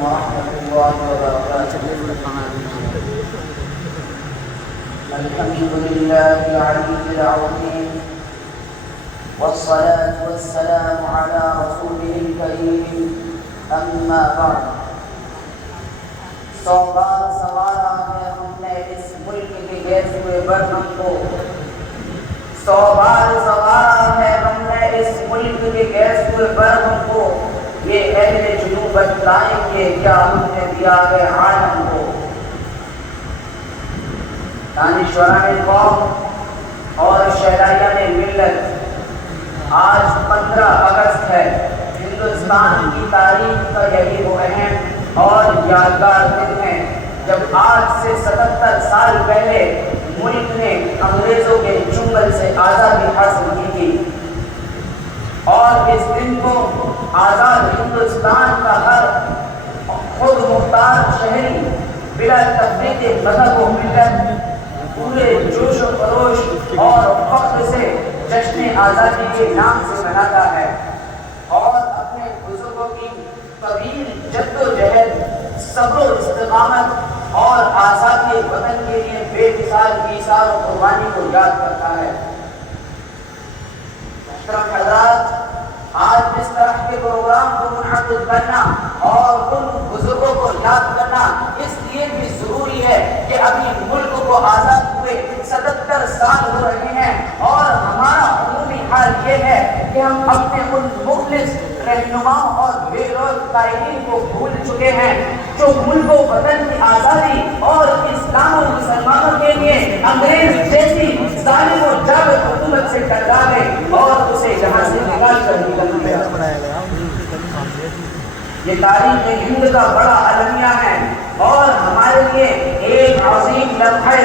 ورحمة الله وبركاته. الحمد لله العلي العظيم، والصلاة والسلام على رسوله الكريم، أما بعد. 100 بار سوارا ہے ہم نے اس ملک کے گئے ہوئے برہم کو، 100 بار سوارا ہے ہم نے اس ملک کے گئے ہوئے برہم کو، یہ اہل جنوب بتلائیں گے کیا ہم نے دیا ہے عالم کو. دانشوران قوم اور شہدائیان ملت، آج 15 اگست ہے. ہندوستان کی تاریخ کا یہی وہ اہم اور یادگار دن ہے جب آج سے 77 سال پہلے ملک نے انگریزوں کے چنگل سے آزادی حاصل کی تھی، اور اس دن کو آزاد ہندوستان کا ہر خود مختار شہری بلا تفریق مذہب و ملت پورے جوش و خروش اور فخر سے جشن آزادی کے نام سے مناتا ہے، اور اپنے بزرگوں کی طویل جد و جہد، صبر و استقامت اور آزادی وطن کے لیے بے مثال ایثار و قربانی کو یاد کرتا ہے. محترم حضرات، آج اس طرح کے پروگرام کو منعقد کرنا اور ان بزرگوں کو یاد کرنا اس لیے بھی ضروری ہے کہ ابھی ملک کو آزاد ہوئے 77 سال ہو رہے ہیں، اور ہمارا عمومی حال یہ ہے کہ ہم اپنے ان مخلص رہنماؤں اور بے روز قائدین کو بھول چکے ہیں جو ملک و وطن کی آزادی اور اسلام و مسلمانوں کے لیے انگریز جیسی ظالم و جابر حکومت سے ٹکرا گئے اور اسے یہاں سے نکال کر نکل گئے. یہ تاریخ ہند کا بڑا المیہ ہے اور ہمارے لیے ایک عظیم لمحہ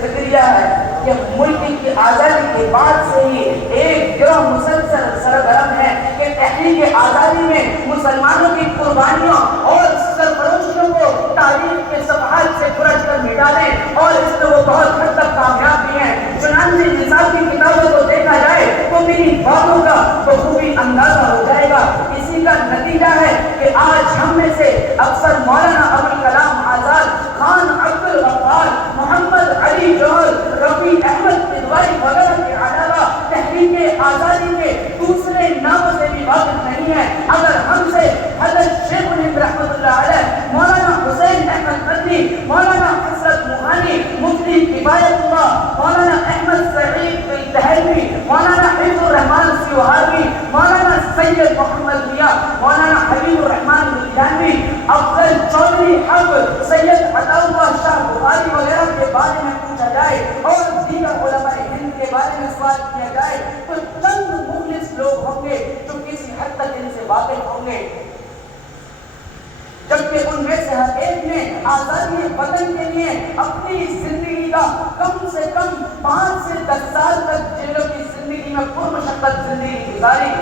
فکریہ ہے کہ ملک کی آزادی کے بعد سے ہی ایک گروہ مسلسل سرگرم ہے کہ تحریک آزادی میں مسلمانوں کی قربانیوں اور سرفروشیوں کو تاریخ کے صفحات سے پرچ کر مٹا دیں، اور اس میں وہ بہت حد تک کامیاب بھی ہیں. چنانچہ نصاب کی کتابوں کو دیکھا جائے تو میری باتوں کا بخوبی اندازہ ہو جائے گا. اسی کا نتیجہ ہے کہ آج ہم میں سے اکثر مولانا ابوالکلام آزاد، خان عبدالغفار، محمد علی جوہر، رفیع احمد ادواری وغیرہ کے علاوہ تحریک آزادی کے دوسرے ناموں سے بھی واقف نہیں ہے. اگر ہم سے حضرت شیخ الہند رحمۃ اللہ علیہ، مولانا حسین احمد ندوی، مولانا حسرت موہانی، مفتی کفایت اللہ، مولانا احمد سعید دہلوی، مولانا حفظ الرحمان سیوہاروی، مولانا سید محمد میاں، مولانا حبیب الرحمان لدھیانوی، افضل چودھری حافظ، سید عطا اللہ شاہ بخاری وغیرہ کے بارے میں پوچھا جائے اور دیگر علماء ہند کے بارے میں سوال کیا جائے تو چند مخلص لوگ ہوں گے جو کسی حد تک ان سے واقف ہوں گے، جبکہ ان میں سے ہر ایک نے آزادی وطن کے لیے اپنی زندگی کا کم سے کم 5 سے 10 سال تک جیلوں کی زندگی میں پرمشقت زندگی گزاری.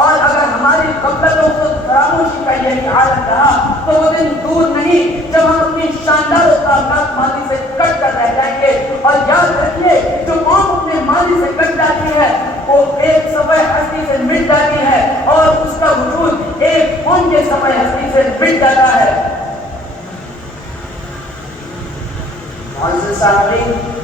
اور اگر ہماری غفلتوں کو فراموشی کا یہی حالت رہا تو وہ دن دور نہیں جب ہم اپنی شاندار و تابناک ماضی سے کٹ کر رہ جائیں گے. اور یاد رکھیے، جو قوم اپنے ماضی سے کٹ جاتی ہے وہ ایک صفحہ ہستی سے مٹ جاتی ہے، اور اس کا وجود ایک خون کے صفحہ ہستی سے مٹ جاتا ہے. معزز سامعین،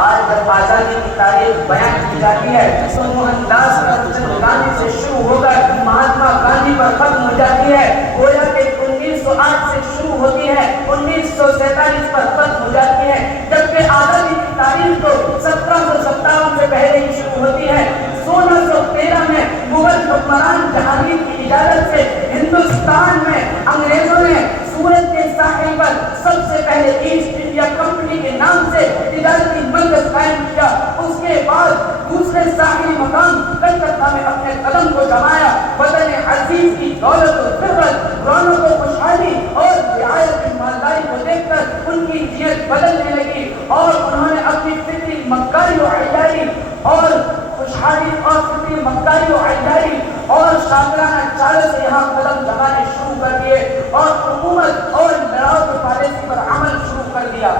آج جب آزادی کی تاریخ بیان کی جاتی ہے تو موہن داس کرمچند گاندھی سے شروع ہو کر مہاتما گاندھی پر ختم ہو جاتی ہے. گویا کہ 1908 سے شروع ہوتی ہے، 1947 پر ختم ہو جاتی ہے، جبکہ آزادی کی تاریخ تو 1757 سے پہلے ہی شروع ہوتی ہے. 1613 میں مغل حکمران جہانگیر کی اجازت سے ہندوستان میں انگریزوں نے سورت کے ساحل پر سب سے پہلے ایسٹ انڈیا کمپنی کے نام سے تجارتی مرکز قائم کیا. اس کے بعد دوسرے ساحلی مقام کلکتہ میں اپنے قدم کو جمایا. وطن عزیز کی دولت و ثروت، رونق و خوشحالی اور رعایت مالداری کو دیکھ کر ان کی نیت بدلنے لگی، اور انہوں نے اپنی فکری مکاری و عیاری اور خوشحالی اور فکری مکاری و عیاری اور شاکرانہ چالوں سے یہاں قدم جمانے شروع کر دیے، اور حکومت اور لڑاؤ کی پالیسی پر عمل شروع کر دیا.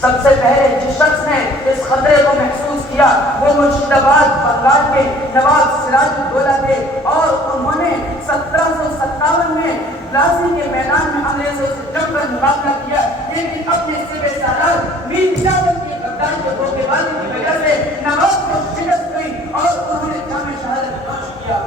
سب سے پہلے جس شخص نے اس خطرے کو محسوس کیا وہ مرشدآباد بنگال کے نواب سراج الدولہ تھے، اور انہوں نے 1757 پلاسی کے میدان میں انگریزوں سے جم کر مقابلہ کیا، لیکن اپنے سپہ سالار میر جعفر کی غداری کے دھوکے بازی کی وجہ سے نواب کو شکست ہوئی اور انہوں نے جام شہادت نوش کیا۔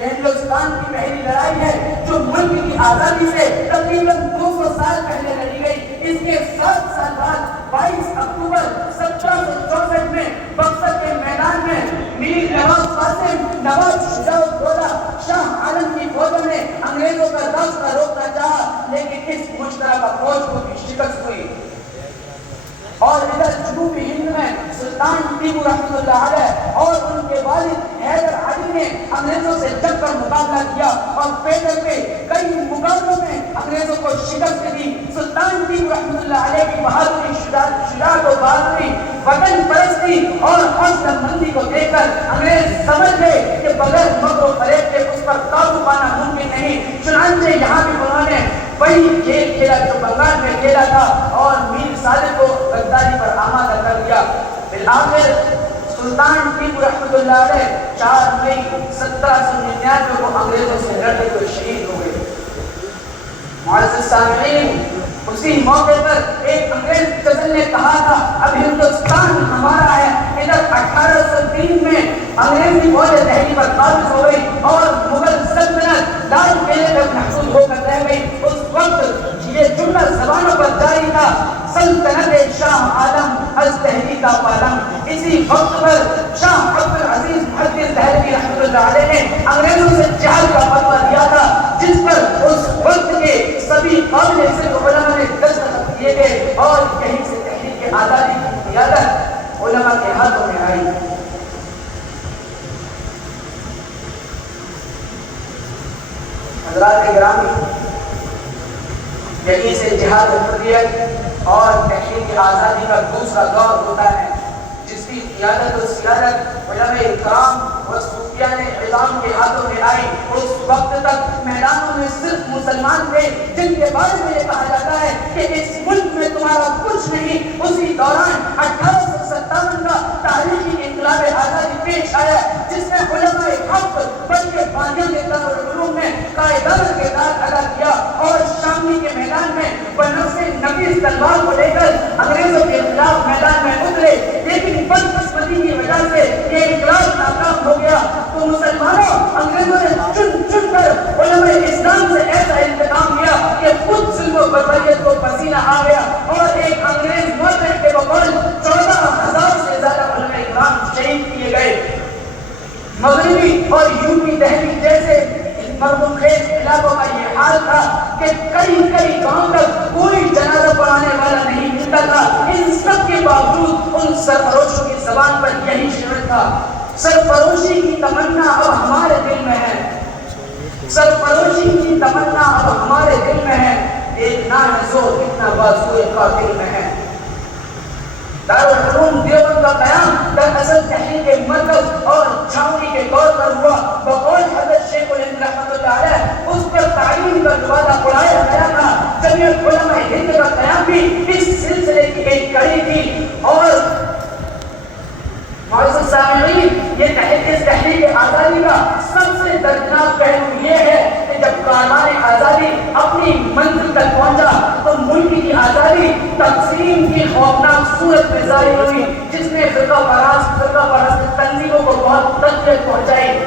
یہ ہندوستان کی پہلی لڑائی ہے جو ملک کی آزادی سے تقریباً 200 سال پہلے لڑی گئی۔ اس کے 7 سال بعد 22 اکتوبر 1764 میں بکسر کے میدان میں میر نواب قاسم، نواب شجاع الدولہ، شاہ عالم کی فوجوں نے انگریزوں کا راستہ روکنا چاہا، لیکن اس مشترکہ فوج کو بھی شکست ہوئی۔ اور ادھر جنوبی ہند میں سلطان ٹیپو رحمۃ اللہ علیہ اور ان کے والد حیدر علی نے انگریزوں سے جم کر مقابلہ کیا اور پیدل کے کئی مقابلوں میں انگریزوں کو شکست دی۔ سلطان ٹیپو رحمۃ اللہ علیہ کی بہادری، شجاعت و بہادری، وطن پرستی اور حوصلہ مندی کو دیکھ کر انگریز سمجھ گئے کہ بغیر مکر و فریب کے اس پر قابو پانا ممکن نہیں۔ چنانچہ یہاں بھی انہوں نے وہی کھیل کھیلا جو بنگال میں کھیلا تھا اور میر صادق کو غداری پر آمادہ کر دیا۔ بالآخر سلطان ٹیپو رحمۃ اللہ علیہ 4 مئی 1799 کو انگریزوں سے لڑتے ہوئے شہید ہو گئے۔ معزز سامعین، اسی موقع پر ایک انگریز غزل نے کہا تھا، اب ہندوستان ہمارا ہے۔ ادھر 1803 میں انگریزی فوج دہلی پر قابض ہو گئی اور مغل سلطنت لال قلعے تک محدود ہو کر رہ گئی۔ اس وقت یہ جملہ زبانوں پر جاری تھا، سلطنت شاہ عالم از دہلی کا پالم۔ اسی وقت پر شاہ عبد العزیز محدث دہلوی رحمۃ اللہ علیہ نے انگریزوں سے جہاد کا فتویٰ دیا تھا، جس پر اس وقت کے سبھی قابل ذکر علماء نے دستخط کیے گئے اور یہیں سے تحریک آزادی کی قیادت علماء کے ہاتھوں میں آئی۔ حضرات گرامی، یہیں سے جہاد حریت اور تحریک آزادی کا دوسرا دور ہوتا ہے، جس کی قیادت و سیادت علماء کرام و صوفیاء اعظام کے ہاتھوں میں آئی۔ اس وقت تک میدانوں میں صرف مسلمان تھے جن کے بارے میں یہ کہا جاتا ہے کہ اس ملک میں تمہارا کچھ نہیں۔ اسی دوران 1857 کا تاریخی انقلاب آزادی پیش آیا، جس میں علماء حق بلکہ بانیان دارالعلوم نے قائدانہ کردار ادا کیا اور شاملی کے میدان میں بنفس نفیس تلوار کو لے کر انگریزوں کے خلاف میدان میں اترے، لیکن بدقسمتی کی وجہ سے یہ انقلاب ناکام ہو گیا۔ تو مسلمانوں، انگریزوں نے چن چن کر علماء اسلام سے ایسا انتقام لیا کہ خود ظلم و بربریت کو پسینہ آ گیا اور ایک انگریز مرد کے بقول 14,000 سے زیادہ علماء کرام شہید کیے گئے۔ مغربی اور یوپی دہلی جیسے مردم خیز علاقوں کا یہ حال تھا کہ کئی گاؤں تک کوئی جنازہ پڑھانے والا نہیں ملتا تھا۔ ان سب کے باوجود ان سرفروشوں کی زبان پر یہی شعر تھا، سرفروشی کی تمنا اب ہمارے دل میں ہے، سرفروشی کی تمنا اب ہمارے دل میں ہے، دیکھنا ہے زور کتنا بازوئے قاتل میں ہے۔ دارالعلوم دیوبند کا قیام دراصل تحریک مرکز اور چھاؤنی کے طور پر ہوا۔ بقول حضرت شیخ الہند رحمۃ اللہ علیہ اس پر تعلیم کا دروازہ اڑایا گیا تھا۔ جمعیت علماء ہند کا قیام بھی اس سلسلے کی ایک کڑی تھی۔ اور معزز سامعین، یہ تحریک آزادی کا سب سے دردناک پہلو یہ ہے کہ جب کارنامے آزادی اپنی منزل تک پہنچا تو ملک کی آزادی تقسیم کی خوفناک صورت میں ظاہر ہوئی، جس نے فرقہ پرست تنظیموں کو بہت تکلیف پہنچائی۔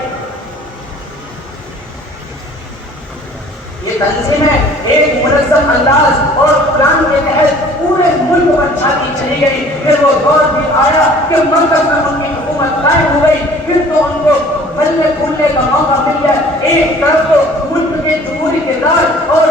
یہ تنظیمیں ایک منظم انداز اور پلان کے تحت پورے ملک پر چھاتی چلی گئی۔ پھر وہ دور بھی آیا کہ مرکز میں ان کی حکومت قائم ہو گئی، پھر تو ان کو بلے کھولنے کا موقع مل گیا۔ ایک طرف تو ملک کے جمہوری کردار اور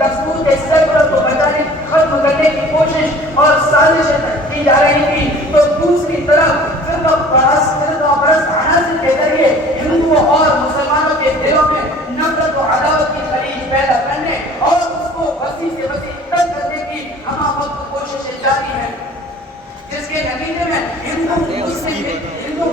دستور کے سیکولر کو بچانے ختم کرنے کی کوشش اور سازشیں کی جا رہی تھی، تو دوسری طرف فرقہ پرست عناصر کے ذریعے ہندوؤں اور مسلمانوں کے دلوں میں نفرت و عداوت کی خلیج پیدا کرنے اور اس کو وسیع سے وسیع تک کرنے کی ہمہ وقت کوششیں جاری ہیں، جس کے نتیجے میں ہندو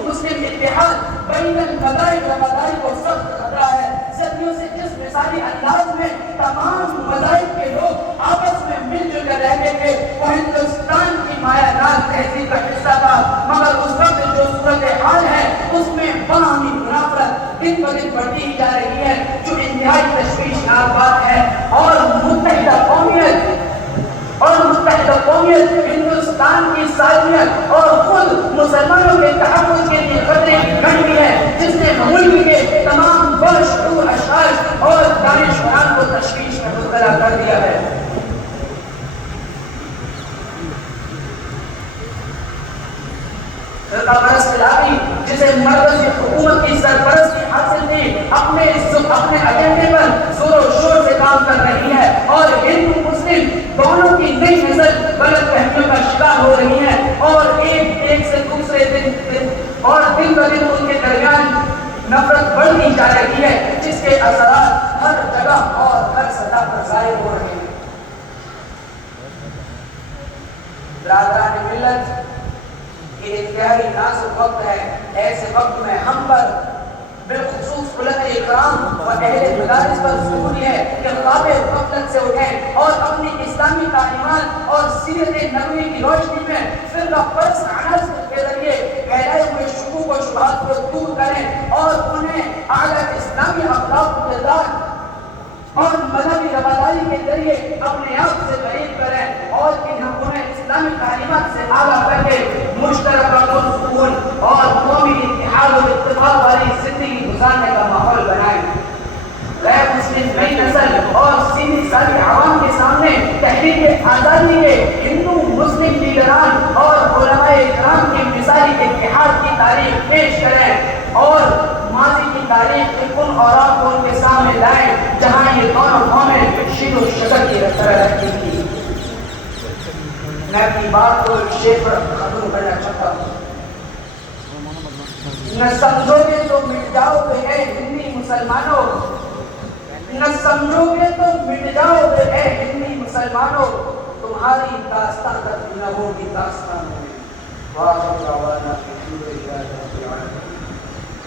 مسلم اتحاد بین المذاہب و مذاہب کو سخت خطرہ ہے۔ صدیوں سے جس مثالی انداز میں تمام مذاہب کے لوگ آپس میں مل جل کر رہتے تھے، وہ ہندوستان کی مایا ناز تہذیب کا حصہ تھا، مگر اس وقت جو صورتحال ہے اس میں باہمی منافرت دن بدن بڑھتی ہی جا رہی ہے، جو انتہائی تشویشناک بات ہے، اور متحدہ قومیت ہندوستان کی سالمیت اور خود مسلمانوں کے تحفظ کے لیے خطرے کی گھنٹی ہے، جس نے ملک کے تمام باشعور اشخاص اور دانشوران کو تشویش میں مبتلا کر دیا ہے۔ فرقہ پرست لابی جسے مرکزی حکومت کی سرپرستی حاصل تھی، اپنے ایجنڈے پر زور و شور سے کام کر رہی ہے، اور ہندو مسلم دونوں کی نئی نسل غلط فہمیوں کا شکار ہو رہی ہے، اور ایک سے دوسرے دن بدن ان کے درمیان نفرت بڑھتی جا رہی ہے، جس کے اثرات ہر جگہ اور ہر سطح پر ظاہر ہو رہے ہیں۔ برادران ملت، یہ انتہائی نازک وقت ہے۔ ایسے وقت میں ہم پر بالخصوص علماء اکرام و اہل مدارس پر ضروری ہے کہ خواب غفلت سے اٹھیں اور اپنی اسلامی تعلیمات اور سیرت نبوی کی روشنی میں فرقہ پرست عناصر کے ذریعے پھیلائے ہوئے شکوک و شبہات کو دور کریں، اور انہیں اعلیٰ اسلامی اخلاق و کردار اور مذہبی رواداری کے ذریعے اپنے آپ سے قریب کریں، اور انہیں اسلامی تعلیمات سے آگاہ کر کے مشترکہ پرسکون اور قومی اتحاد و اتفاق والی زندگی گزارنے کا ماحول بنائیں۔ غیر مسلم نئی نسل اور سیدھی سادی عوام کے سامنے تحریک آزادی کے ہندو مسلم لیڈران اور علماء اکرام کی مثالی اتحاد کی تاریخ پیش کریں، اور ماضی کی تاریخ کے ان اوراق کو ان کے سامنے لائیں جہاں یہ دونوں قومیں شکل و شکل کی طرح رہتی تھی۔ میں اپنی بات کو شعر پر ختم کرنا چاہتا ہوں۔ نہ سمجھو گے تو مٹ جاؤ گے اے ہندی مسلمانوں، نہ سمجھو گے تو مٹ جاؤ گے اے ہندی مسلمانوں، تمہاری داستان تک نہ ہوگی داستان میں۔ واہ